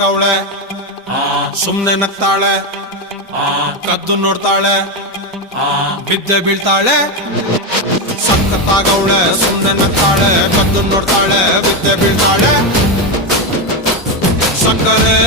ಸಖತ್ತಾಗವಳೆ ಸುಮ್ನೆ ನಗ್ತಾಳೆ ಕದ್ದು ನೋಡ್ತಾಳೆ ಬಿದ್ದೆ ಬೀಳ್ತಾಳೆ ಸಖತ್ತಾಗವಳೆ ಸುಮ್ನೆ ನಗ್ತಾಳೆ ಕದ್ದು ನೋಡ್ತಾಳೆ ಬಿದ್ದೆ ಬೀಳ್ತಾಳೆ ಸಕ್ಕರೆ